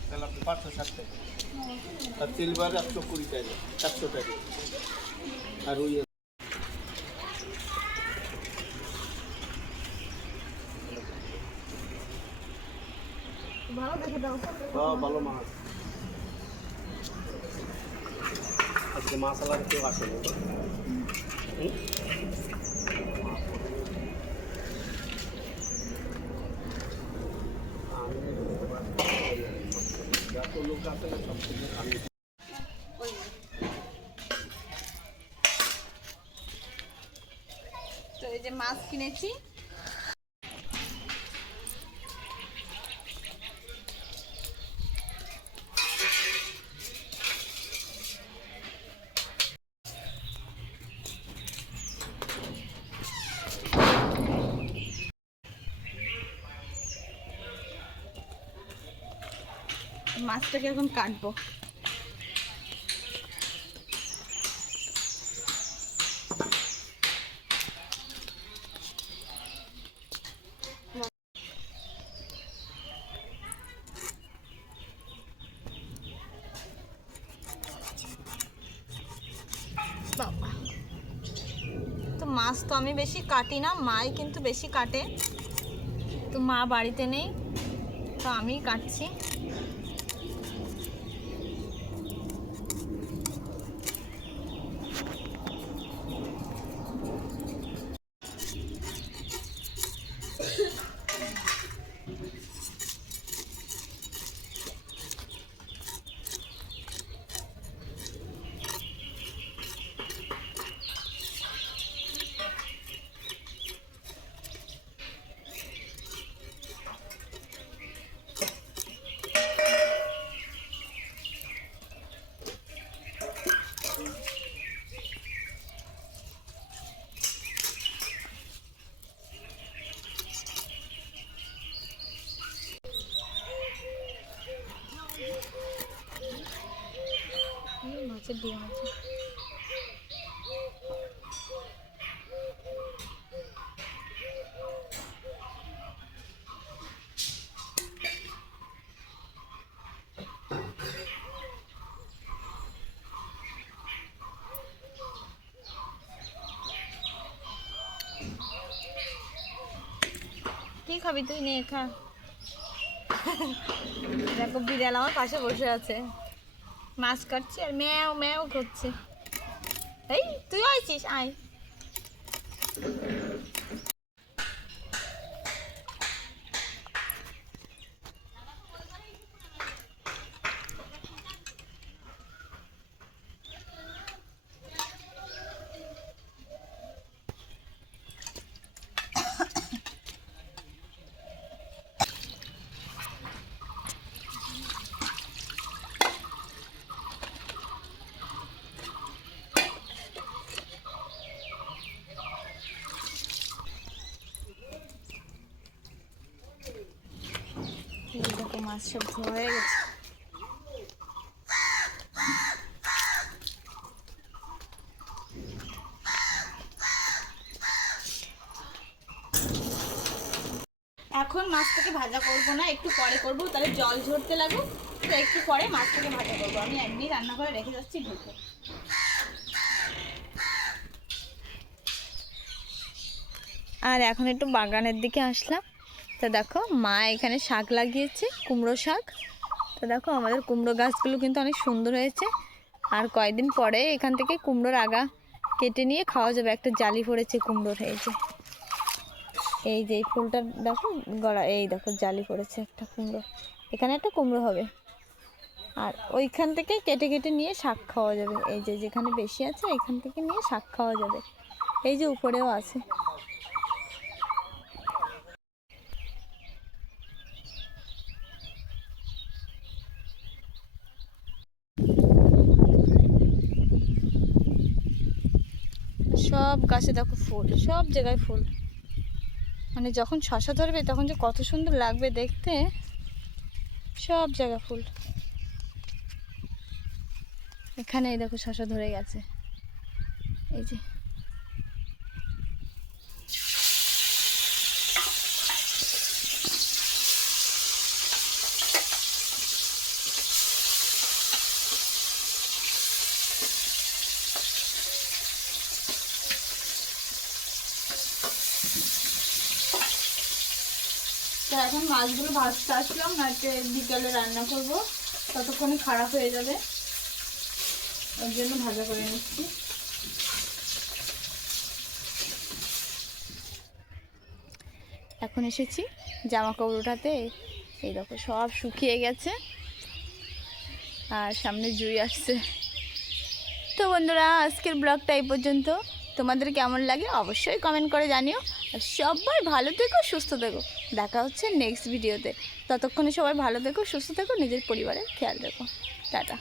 তাহলে আপনি পাঁচশো ষাট টাকা আর সিলভার একশো কুড়ি টাকা চারশো টাকা আর ওই ভালো মাছ আজকে মাছ আলার কেউ আসে না হুম? আমি বুঝতে পারছি। যত লোক আছে না সব থেকে আমি তো এই যে মাছ কিনেছি। মাছটাকে এখন কাটবো। তো মাছ তো আমি বেশি কাটি না, মাই কিন্তু বেশি কাটে। তো মা বাড়িতে নেই, তো আমি কাটছি। মাছের ডিম আছে। কি খাবি তুই? নে খা। দেখো বিড়াল আমার পাশে বসে আছে। মাছ কাটছে আর ম্যাও ম্যাও করছে। এই তুই আইছিস? আয় এই দেখো মাছ সব ধোয়া হয়ে গেছে। এখন মাছটাকে ভাজা করব না, একটু পরে করব, তাহলে জল ঝরতে লাগুক, তো একটু পরে মাছটাকে ভাজা করব। আমি এমনি রান্না করে রেখে যাচ্ছি ঢুকে আর এখন একটু বাগানের দিকে আসলাম। তো দেখো, মা এখানে শাক লাগিয়েছে, কুমড়ো শাক। তো দেখো, আমাদের কুমড়ো গাছগুলো কিন্তু অনেক সুন্দর হয়েছে। আর কয়েকদিন পরে এখান থেকে কুমড়োর আগা কেটে নিয়ে খাওয়া যাবে। একটা জালি পড়েছে কুমড়োর হয়েছে এই যে এই ফুলটা দেখো গড়া এই দেখো, জালি পড়েছে একটা কুমড়ো। এখানে একটা কুমড়ো হবে। আর ওইখান থেকে কেটে কেটে নিয়ে শাক খাওয়া যাবে। এই যে যেখানে বেশি আছে, এখান থেকে নিয়ে শাক খাওয়া যাবে। এই যে উপরেও আছে। সব গাছে দেখো ফুল, সব জায়গায় ফুল। মানে যখন শশা ধরবে, তখন যে কত সুন্দর লাগবে দেখতে, সব জায়গা ফুল। এখানে দেখো শশা ধরে গেছে। এই যে। তো এখন মাছগুলো ভাজতে আসলাম নাকি বিকালে রান্না করব। ততক্ষণে খারাপ হয়ে যাবে। ওর জন্য ভাজা করে নিচ্ছি। এখন এসেছি জামা কাপড় উঠাতে এই দেখো, সব শুকিয়ে গেছে। আর সামনে জুই আসছে। তো বন্ধুরা, আজকের ব্লগটা এই পর্যন্ত। তোমাদের কেমন লাগে অবশ্যই কমেন্ট করে জানিও। আর সবাই ভালো থেকো, সুস্থ থেকো। দেখা হচ্ছে নেক্সট ভিডিওতে ততক্ষণে সবাই ভালো থেকো, সুস্থ থেকো, নিজের পরিবারের খেয়াল রেখো। টাটা।